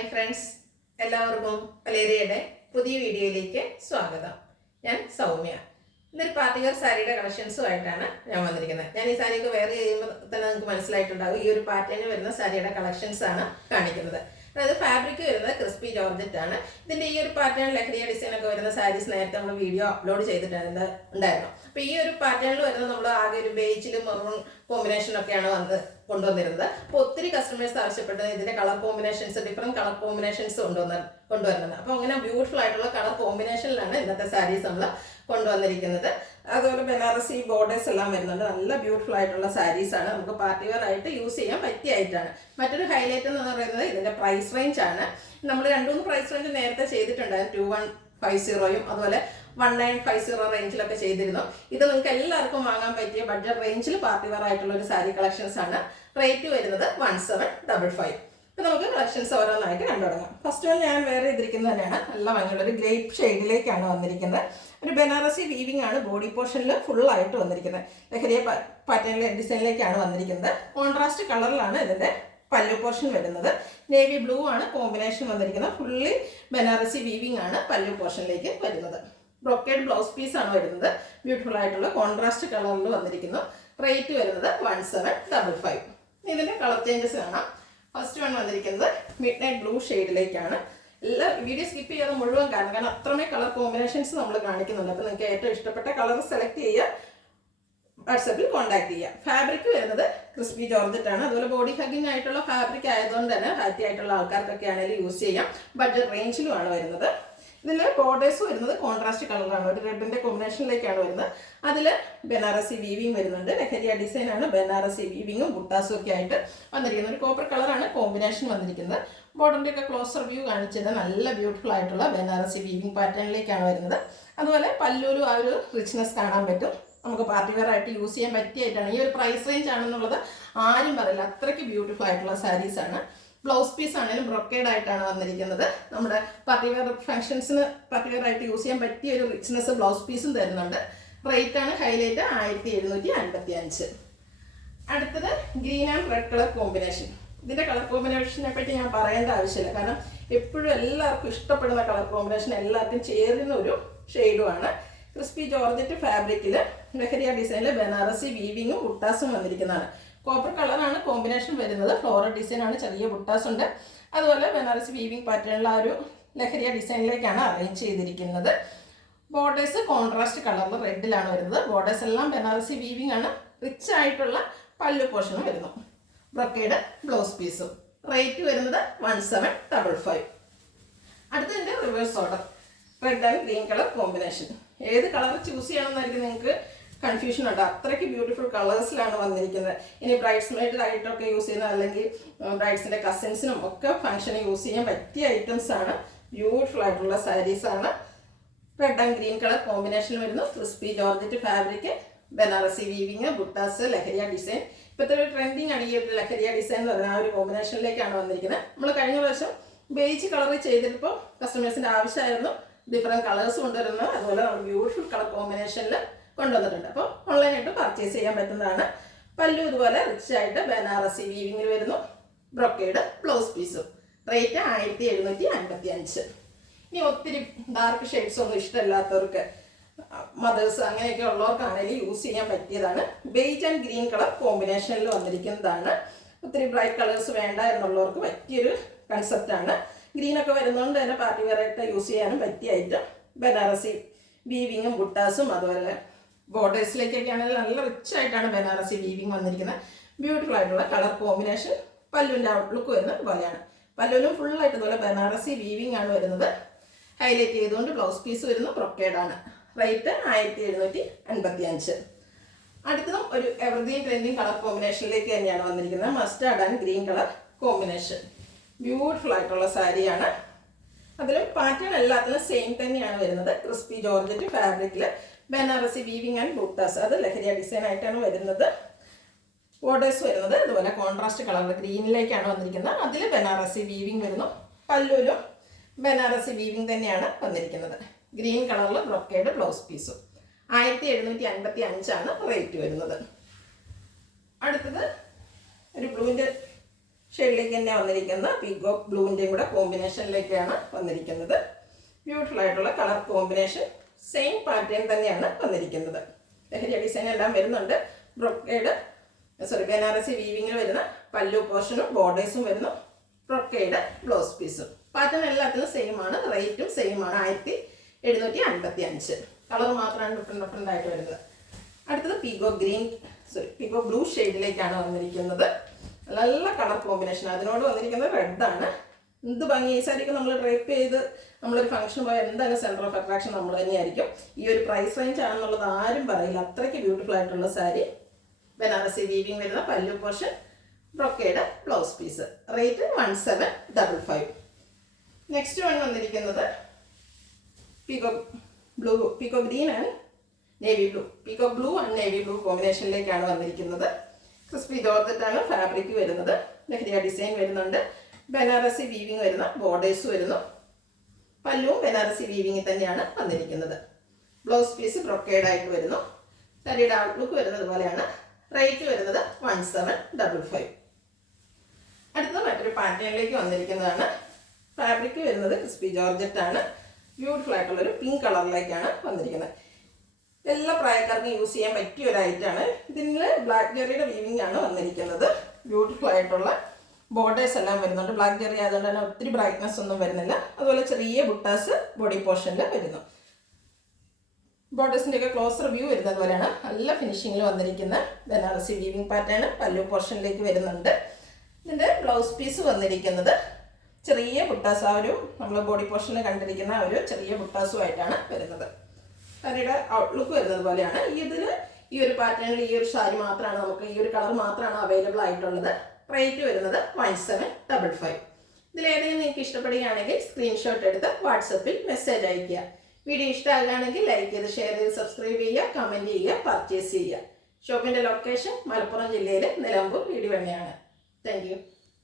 Hi friends, എല്ലാവർക്കും വലേറിയയുടെ പുതിയ വീഡിയോയിലേക്ക് സ്വാഗതം. ഞാൻ സൗമ്യ. ഇന്നൊരു പാർട്ടി വെയർ സാരിയുടെ കളക്ഷൻസുമായിട്ടാണ് ഞാൻ വന്നിരിക്കുന്നത്. ഞാൻ ഈ സാരിയൊക്കെ വേറെ ചെയ്യുമ്പോൾ തന്നെ നിങ്ങൾക്ക് മനസ്സിലായിട്ടുണ്ടാകും, ഈ ഒരു പാറ്റേണിൽ വരുന്ന സാരിയുടെ കളക്ഷൻസ് ആണ് കാണിക്കുന്നത്. അതായത് ഫാബ്രിക് വരുന്നത് ക്രിസ്പി ജോർജറ്റ് ആണ്. ഇതിൻ്റെ ഈ ഒരു പാറ്റേൺ ലഹരിയ ഡിസൈൻ ഒക്കെ വരുന്ന സാരീസ് നേരത്തെ നമ്മൾ വീഡിയോ അപ്ലോഡ് ചെയ്തിട്ടുണ്ട് ഉണ്ടായിരുന്നു. അപ്പോൾ ഈ ഒരു പാറ്റേണിൽ വരുന്നത് നമ്മൾ ആകെ ഒരു ബേജിലും മെറൂൺ കോമ്പിനേഷനൊക്കെയാണ് കൊണ്ടുവന്നിരുന്നത്. അപ്പോൾ ഒത്തിരി കസ്റ്റമേഴ്സ് ആവശ്യപ്പെട്ടത് ഇതിൻ്റെ colour combinations, different colour combinations കൊണ്ടുവരുന്നത്. അപ്പോൾ അങ്ങനെ ബ്യൂട്ടിഫുൾ ആയിട്ടുള്ള കളർ കോമ്പിനേഷനിലാണ് ഇന്നത്തെ സാരീസ് നമ്മൾ കൊണ്ടുവന്നിരിക്കുന്നത്. അതുപോലെ ബനാറസി ബോർഡേഴ്സ് എല്ലാം വരുന്നുണ്ട്. നല്ല ബ്യൂട്ടിഫുൾ ആയിട്ടുള്ള സാരീസ് ആണ്, നമുക്ക് പാർട്ടി വെയർ ആയിട്ട് യൂസ് ചെയ്യാൻ പറ്റിയായിട്ടാണ്. മറ്റൊരു ഹൈലൈറ്റ് എന്ന് പറയുന്നത് ഇതിൻ്റെ പ്രൈസ് റേഞ്ച് ആണ്. നമ്മൾ 2-3 പ്രൈസ് റേഞ്ച് നേരത്തെ ചെയ്തിട്ടുണ്ടായിരുന്നു. 2150 അതുപോലെ 1950 റേഞ്ചിലൊക്കെ ചെയ്തിരുന്നു. ഇത് നിങ്ങൾക്ക് എല്ലാവർക്കും വാങ്ങാൻ പറ്റിയ ബഡ്ജറ്റ് റേഞ്ചിൽ പാർട്ടി വെയർ ആയിട്ടുള്ള ഒരു സാരി കളക്ഷൻസ് ആണ്. റേറ്റ് വരുന്നത് 1755. അപ്പോൾ നമുക്ക് കളക്ഷൻസ് ഓരോന്നായിട്ട് കണ്ടു തുടങ്ങാം. ഫസ്റ്റ് വൺ ഞാൻ വേറെ ചെയ്തിരിക്കുന്നത് തന്നെയാണ്. നല്ല ഭംഗിയുള്ള ഒരു ഗ്രേപ്പ് ഷെയ്ഡിലേക്കാണ് വന്നിരിക്കുന്നത്. ഒരു ബനാറസി വീവിംഗ് ആണ് ബോഡി പോർഷനിൽ ഫുള്ളായിട്ട് വന്നിരിക്കുന്നത്. ലഹരിയ പാറ്റേണിലെ ഡിസൈനിലേക്കാണ് വന്നിരിക്കുന്നത്. കോൺട്രാസ്റ്റ് കളറിലാണ് ഇതിൻ്റെ പല്ലു പോർഷൻ വരുന്നത്. നേവി ബ്ലൂ ആണ് കോമ്പിനേഷൻ വന്നിരിക്കുന്നത്. ഫുള്ളി ബനാറസി വീവിംഗ് ആണ് പല്ലു പോർഷനിലേക്ക് വരുന്നത്. ബ്രോക്കേഡ് ബ്ലൗസ് പീസ് ആണ് വരുന്നത്. ബ്യൂട്ടിഫുൾ ആയിട്ടുള്ള കോൺട്രാസ്റ്റ് കളറിൽ വന്നിരിക്കുന്നു. റേറ്റ് വരുന്നത് 1755. ഇതിൻ്റെ കളർ ചേഞ്ചസ് കാണാം. ഫസ്റ്റ് വൺ വന്നിരിക്കുന്നത് മിഡ് നൈറ്റ് ബ്ലൂ ഷെയ്ഡിലേക്കാണ്. എല്ലാ വീഡിയോ സ്കിപ്പ് ചെയ്യാതെ മുഴുവൻ കാണും, കാരണം അത്രമേ കളർ കോമ്പിനേഷൻസ് നമ്മൾ കാണിക്കുന്നുണ്ട്. അപ്പോൾ നിങ്ങൾക്ക് ഏറ്റവും ഇഷ്ടപ്പെട്ട കളർ സെലക്ട് ചെയ്യുക, വാട്സപ്പിൽ കോൺടാക്ട് ചെയ്യുക. ഫാബ്രിക് വരുന്നത് ക്രിസ്പി ജോർജറ്റ് ആണ്. അതുപോലെ ബോഡി ഹഗിങ് ആയിട്ടുള്ള ഫാബ്രിക് ആയതുകൊണ്ട് തന്നെ ഹാറ്റി ആയിട്ടുള്ള ആൾക്കാർക്കൊക്കെ ആണെങ്കിലും യൂസ് ചെയ്യാം. ബഡ്ജറ്റ് റേഞ്ചിലുമാണ് വരുന്നത്. ഇതിൽ ബോർഡേഴ്സ് വരുന്നത് കോൺട്രാസ്റ്റ് കളറാണ്, ഒരു റെഡിൻ്റെ കോമ്പിനേഷനിലേക്കാണ് വരുന്നത്. അതിൽ ബനാറസി വീവിങ് വരുന്നുണ്ട്. ലഹരിയ ഡിസൈനാണ്, ബനാറസി വീവിങ്ങും ബുട്ടാസും ഒക്കെ ആയിട്ട് വന്നിരിക്കുന്നത്. ഒരു കോപ്പർ കളറാണ് കോമ്പിനേഷൻ വന്നിരിക്കുന്നത്. ബോർഡറിൻ്റെ ഒക്കെ ക്ലോസർ വ്യൂ കാണിച്ചത് നല്ല ബ്യൂട്ടിഫുൾ ആയിട്ടുള്ള ബനാറസി വീവിങ് പാറ്റേണിലേക്കാണ് വരുന്നത്. അതുപോലെ പല്ലൂരും ആ ഒരു റിച്ച്നെസ് കാണാൻ പറ്റും. നമുക്ക് പാർട്ടി വെയർ ആയിട്ട് യൂസ് ചെയ്യാൻ പറ്റിയായിട്ടാണ്. ഈ ഒരു പ്രൈസ് റേഞ്ച് ആണെന്നുള്ളത് ആരും പറയില്ല, അത്രയ്ക്ക് ബ്യൂട്ടിഫുൾ ആയിട്ടുള്ള സാരീസാണ്. ബ്ലൗസ് പീസ് ആണെങ്കിലും ബ്രൊക്കേഡ് ആയിട്ടാണ് വന്നിരിക്കുന്നത്. നമ്മുടെ പാർട്ടി വെയർ ഫംഗ്ഷൻസിന് പാർട്ടി വെയർ ആയിട്ട് യൂസ് ചെയ്യാൻ പറ്റിയ ഒരു റിച്ച്നെസ് ബ്ലൗസ് പീസും തരുന്നുണ്ട്. റേറ്റ് ആണ് ഹൈലൈറ്റ് 1755. അടുത്തത് green and red colour combination. ഇതിൻ്റെ കളർ കോമ്പിനേഷനെ പറ്റി ഞാൻ പറയേണ്ട ആവശ്യമില്ല, കാരണം എപ്പോഴും എല്ലാവർക്കും ഇഷ്ടപ്പെടുന്ന കളർ കോമ്പിനേഷൻ, എല്ലാവർക്കും ചേരുന്ന ഒരു ഷെയ്ഡുമാണ്. ക്രിസ്പി ജോർജറ്റ് ഫാബ്രിക്കിൽ ലഹരിയ ഡിസൈനിൽ ബനാറസി വീവിങ്ങും ബുട്ടാസും വന്നിരിക്കുന്നതാണ്. കോപ്പർ കളറാണ് കോമ്പിനേഷൻ വരുന്നത്. ഫ്ലോറൽ ഡിസൈൻ ആണ്, ചെറിയ ബുട്ടാസ് ഉണ്ട്. അതുപോലെ ബനാറസി വീവിംഗ് പാറ്റേണിലുള്ള ആ ഒരു ലഹരിയ ഡിസൈനിലേക്കാണ് അറേഞ്ച് ചെയ്തിരിക്കുന്നത്. ബോർഡേഴ്സ് കോൺട്രാസ്റ്റ് കളറിൽ റെഡിലാണ് വരുന്നത്. ബോർഡേഴ്സ് എല്ലാം ബനാറസി വീവിംഗ് ആണ്. റിച്ച് ആയിട്ടുള്ള പല്ലു പോർഷനും വരുന്നു. ബ്രൊക്കേഡ് ബ്ലൗസ് പീസും. റേറ്റ് വരുന്നത് 1755. അടുത്തതിൻ്റെ reverse order, red and green colour combination. ഏത് കളർ ചൂസ് ചെയ്യണമെന്നായിരിക്കും നിങ്ങൾക്ക് കൺഫ്യൂഷൻ ഉണ്ട്. അത്രയ്ക്ക് ബ്യൂട്ടിഫുൾ കളേഴ്സിലാണ് വന്നിരിക്കുന്നത്. ഇനി ബ്രൈഡ്സ് മെയ്ഡ് ആയിട്ടൊക്കെ യൂസ് ചെയ്യുന്ന, അല്ലെങ്കിൽ ബ്രൈഡ്സിൻ്റെ കസിൻസിനും ഒക്കെ ഫംഗ്ഷന് യൂസ് ചെയ്യാൻ പറ്റിയ ഐറ്റംസ് ആണ്. ബ്യൂട്ടിഫുൾ ആയിട്ടുള്ള സാരീസാണ്. Red and green colour combination വരുന്നു. Crispy georgette fabric, Banarasi weaving, butas, lehariya design. ഇപ്പോഴത്തെ ഒരു ട്രെൻഡിങ് ആണ് ഈ ഒരു ലഹരിയ ഡിസൈൻ എന്ന് പറയുന്ന ആ ഒരു കോമ്പിനേഷനിലേക്കാണ് വന്നിരിക്കുന്നത്. നമ്മൾ കഴിഞ്ഞ പ്രാവശ്യം ബേജ് കളർ ചെയ്തിപ്പോൾ കസ്റ്റമേഴ്സിൻ്റെ ആവശ്യമായിരുന്നു ഡിഫറെൻറ്റ് കളേഴ്സ് കൊണ്ടുവരുന്നത്. അതുപോലെ നമ്മൾ ബ്യൂട്ടിഫുൾ കളർ കോമ്പിനേഷനിൽ കൊണ്ടുവന്നിട്ടുണ്ട്. അപ്പോൾ ഓൺലൈനായിട്ട് പർച്ചേസ് ചെയ്യാൻ പറ്റുന്നതാണ്. പല്ലു ഇതുപോലെ റിച്ച് ആയിട്ട് ബനാറസി വീവിങ്ങിൽ വരുന്നു. ബ്രൊക്കേഡ് ബ്ലൗസ് പീസും. റേറ്റ് 1755. ഇനി ഒത്തിരി ഡാർക്ക് ഷെയ്ഡ്സ് ഒന്നും ഇഷ്ടമില്ലാത്തവർക്ക്, മദേഴ്സ് അങ്ങനെയൊക്കെ ഉള്ളവർക്കാണെങ്കിലും യൂസ് ചെയ്യാൻ പറ്റിയതാണ്. ബേജ് ആൻഡ് ഗ്രീൻ കളർ കോമ്പിനേഷനിൽ വന്നിരിക്കുന്നതാണ്. ഒത്തിരി ബ്രൈറ്റ് കളേഴ്സ് വേണ്ട എന്നുള്ളവർക്ക് പറ്റിയൊരു കൺസെപ്റ്റാണ്. ഗ്രീനൊക്കെ വരുന്നതുകൊണ്ട് തന്നെ പാർട്ടി വെയർ ആയിട്ട് യൂസ് ചെയ്യാനും പറ്റിയായിട്ട് ബനാറസി വീവിങ്ങും ബുട്ടാസും അതുപോലെ ബോർഡേഴ്സിലേക്കൊക്കെ ആണെങ്കിൽ നല്ല റിച്ച് ആയിട്ടാണ് ബനാറസി വീവിങ് വന്നിരിക്കുന്നത്. ബ്യൂട്ടിഫുൾ ആയിട്ടുള്ള കളർ കോമ്പിനേഷൻ. പല്ലുവിൻ്റെ ഔട്ട്ലുക്ക് വരുന്നത് പോലെയാണ്. പല്ലുവിനും ഫുള്ളായിട്ട് ഇതുപോലെ ബനാറസി വീവിങ് ആണ് വരുന്നത്. ഹൈലൈറ്റ് ചെയ്തുകൊണ്ട് ബ്ലൗസ് പീസ് വരുന്നു. ബ്രൊക്കേഡാണ്. റേറ്റ് 1755. അടുത്തതും ഒരു എവർഗ്രീൻ ട്രെൻഡിങ് കളർ കോമ്പിനേഷനിലേക്ക് തന്നെയാണ് വന്നിരിക്കുന്നത്. Mustard and green colour combination. Beautiful ആയിട്ടുള്ള സാരിയാണ്. അതിലും പാറ്റേൺ എല്ലാത്തിനും സെയിം തന്നെയാണ് വരുന്നത്. ക്രിസ്പി ജോർജറ്റ് ഫാബ്രിക്കിൽ ബനാറസി വീവിംഗ് ആൻഡ് ബുട്ടാസ്, അത് ലഹരിയ ഡിസൈൻ ആയിട്ടാണ് വരുന്നത്. ബോർഡേഴ്സ് വരുന്നത് അതുപോലെ കോൺട്രാസ്റ്റ് കളറിൽ ഗ്രീനിലേക്കാണ് വന്നിരിക്കുന്നത്. അതിൽ ബനാറസി വീവിംഗ് വരുന്നു. പല്ലുവിലും ബനാറസി വീവിംഗ് തന്നെയാണ് വന്നിരിക്കുന്നത്. ഗ്രീൻ കളറിൽ ബ്രൊക്കേഡ് ബ്ലൗസ് പീസും. 1755 റേറ്റ് വരുന്നത്. അടുത്തത് ഒരു ബ്ലൂവിൻ്റെ ഷെയ്ഡിലേക്ക് തന്നെ വന്നിരിക്കുന്ന പീകോക്ക് ബ്ലൂവിൻ്റെയും കൂടെ കോമ്പിനേഷനിലേക്കാണ് വന്നിരിക്കുന്നത്. ബ്യൂട്ടിഫുൾ ആയിട്ടുള്ള കളർ കോമ്പിനേഷൻ, സെയിം പാറ്റേൺ തന്നെയാണ് വന്നിരിക്കുന്നത്. ലഹരി ഡിസൈൻ എല്ലാം വരുന്നുണ്ട്. ബ്രൊക്കേഡ് ബനാറസി വീവിങ്ങിൽ വരുന്ന പല്ലു പോർഷനും ബോർഡേഴ്സും വരുന്നു. ബ്രൊക്കേഡ് ബ്ലൗസ് പീസും. പാറ്റേൺ എല്ലാത്തിലും സെയിം ആണ്. റേറ്റും സെയിം ആണ്, 1755. കളർ മാത്രമാണ് ഡിഫറെൻ്റ് ആയിട്ട് വരുന്നത്. അടുത്തത് പീകോ ബ്ലൂ ഷെയ്ഡിലേക്കാണ് വന്നിരിക്കുന്നത്. നല്ല കളർ കോമ്പിനേഷൻ. അതിനോട് വന്നിരിക്കുന്നത് റെഡാണ്. എന്ത് ഭംഗി! ഈ സാരിക്ക് നമ്മൾ ഡ്രൈപ്പ് ചെയ്ത് നമ്മളൊരു ഫംഗ്ഷൻ പോയാൽ എന്തായാലും സെൻറ്റർ ഓഫ് അട്രാക്ഷൻ നമ്മൾ തന്നെയായിരിക്കും. ഈ ഒരു പ്രൈസ് റേഞ്ച് ആണെന്നുള്ളത് ആരും പറയില്ല. അത്രയ്ക്ക് ബ്യൂട്ടിഫുൾ ആയിട്ടുള്ള സാരി. ബനാറസി വീവിങ് വരുന്ന pallu portion, brocade blouse piece. Rate 1755. Next one വന്നിരിക്കുന്നത് peacock green and navy blue. Peacock blue and navy blue കോമ്പിനേഷനിലേക്കാണ് വന്നിരിക്കുന്നത്. ക്രിസ്പി ജോർജറ്റാണ് ഫാബ്രിക് വരുന്നത്. ലഹരിയ ഡിസൈൻ വരുന്നുണ്ട്. ബനാറസി വീവിങ് വരുന്ന ബോർഡേഴ്സ് വരുന്നു. പല്ലുവും ബനാറസി വീവിങ് തന്നെയാണ് വന്നിരിക്കുന്നത്. ബ്ലൗസ് പീസ് ബ്രൊക്കേഡ് ആയിട്ട് വരുന്നു. സാരിയുടെ ഔട്ട്ലുക്ക് വരുന്നത് പോലെയാണ്. റേറ്റ് വരുന്നത് 1755. അടുത്തത് മറ്റൊരു പാറ്റേണിലേക്ക് വന്നിരിക്കുന്നതാണ്. ഫാബ്രിക് വരുന്നത് ക്രിസ്പി ജോർജറ്റാണ്. ബ്യൂട്ടിഫുൾ ആയിട്ടുള്ളൊരു പിങ്ക് കളറിലേക്കാണ് വന്നിരിക്കുന്നത്. എല്ലാ പ്രായക്കാർക്കും യൂസ് ചെയ്യാൻ പറ്റിയ ഒരു ഐറ്റമാണ്. ഇതിൽ ബ്ലാക്ക് ജെറിയുടെ വീവിംഗ് ആണ് വന്നിരിക്കുന്നത്. ബ്യൂട്ടിഫുൾ ആയിട്ടുള്ള ബോർഡേഴ്സ് എല്ലാം വരുന്നുണ്ട്. ബ്ലാക്ക് ജെറി ആയതുകൊണ്ട് തന്നെ ഒത്തിരി ബ്രൈറ്റ്നസ് ഒന്നും വരുന്നില്ല. അതുപോലെ ചെറിയ ബുട്ടാസ് ബോഡി പോർഷനിൽ വരുന്നു. ബോർഡേഴ്സിൻ്റെ ഒക്കെ ക്ലോസർ വ്യൂ വരുന്നത് പോലെയാണ്. നല്ല ഫിനിഷിങ്ങിൽ വന്നിരിക്കുന്ന ബനാറസി വീവിംഗ് പാറ്റേൺ പല്ലു പോർഷനിലേക്ക് വരുന്നുണ്ട്. ഇതിൻ്റെ ബ്ലൗസ് പീസ് വന്നിരിക്കുന്നത് ചെറിയ ബുട്ടാസ്, ആ ഒരു നമ്മൾ ബോഡി പോർഷനിൽ കണ്ടിരിക്കുന്ന ആ ഒരു ചെറിയ ബുട്ടാസുമായിട്ടാണ് വരുന്നത്. സാരിയുടെ ഔട്ട്ലുക്ക് വരുന്നത് പോലെയാണ്. ഈ ഒരു പാറ്റേണിൽ ഈ ഒരു സാരി മാത്രമാണ് നമുക്ക്, ഈ ഒരു കളർ മാത്രമാണ് അവൈലബിൾ ആയിട്ടുള്ളത്. റേറ്റ് വരുന്നത് 1755. ഇതിലേതെങ്കിലും നിങ്ങൾക്ക് ഇഷ്ടപ്പെടുകയാണെങ്കിൽ സ്ക്രീൻഷോട്ട് എടുത്ത് വാട്സപ്പിൽ മെസ്സേജ് അയയ്ക്കുക. വീഡിയോ ഇഷ്ടമാകുകയാണെങ്കിൽ ലൈക്ക് ചെയ്ത്, ഷെയർ ചെയ്ത്, സബ്സ്ക്രൈബ് ചെയ്യുക, കമൻറ്റ് ചെയ്യുക, പർച്ചേസ് ചെയ്യുക. ഷോപ്പിൻ്റെ ലൊക്കേഷൻ മലപ്പുറം ജില്ലയിലെ നിലമ്പൂർ ഇടിവണ്ണയാണ്. Thank you.